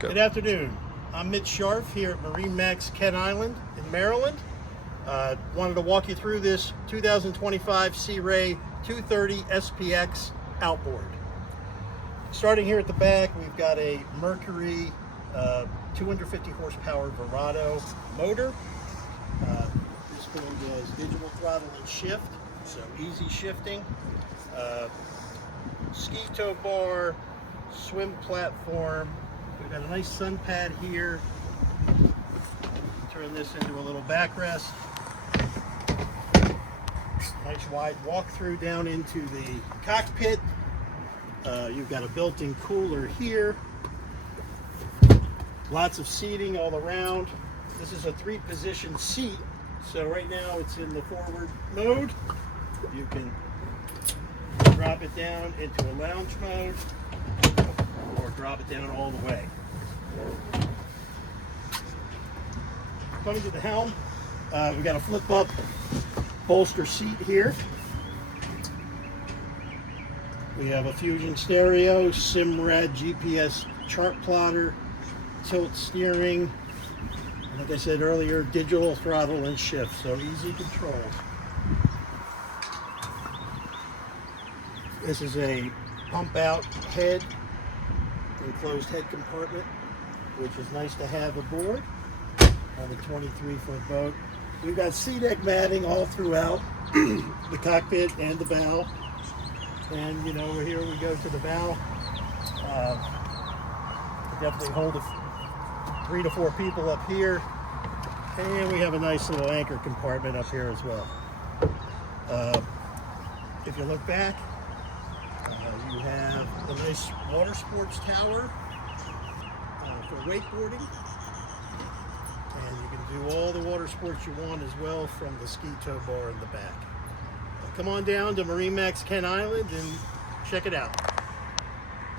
Good afternoon. I'm Mitch Scharf here at MarineMax Kent Island in Maryland. Wanted to walk you through this 2025 Sea Ray 230 SPX outboard. Starting here at the back, we've got a Mercury 250 horsepower Verado motor. This thing does digital throttle and shift, so easy shifting. Ski tow bar, swim platform. We've got a nice sun pad here. Turn this into a little backrest. Nice wide walk-through down into the cockpit. You've got a built-in cooler here. Lots of seating all around. This is a 3-position seat, so right now it's in the forward mode. You can drop it down into a lounge mode or drop it down all the way. Coming to the helm, we've got a flip-up bolster seat here. We have a Fusion stereo, Simrad GPS chart plotter, tilt steering, and like I said earlier, digital throttle and shift, so easy controls. This is a pump out head, enclosed head compartment, which is nice to have aboard on the 23-foot boat. We've got SeaDek matting all throughout the cockpit and the bow. And you know, here we go to the bow. Definitely hold 3 to 4 people up here. And we have a nice little anchor compartment up here as well. If you look back, you have a nice water sports tower for wakeboarding. And you can do all the water sports you want as well from the ski tow bar in the back. Come on down to MarineMax Kent Island and check it out.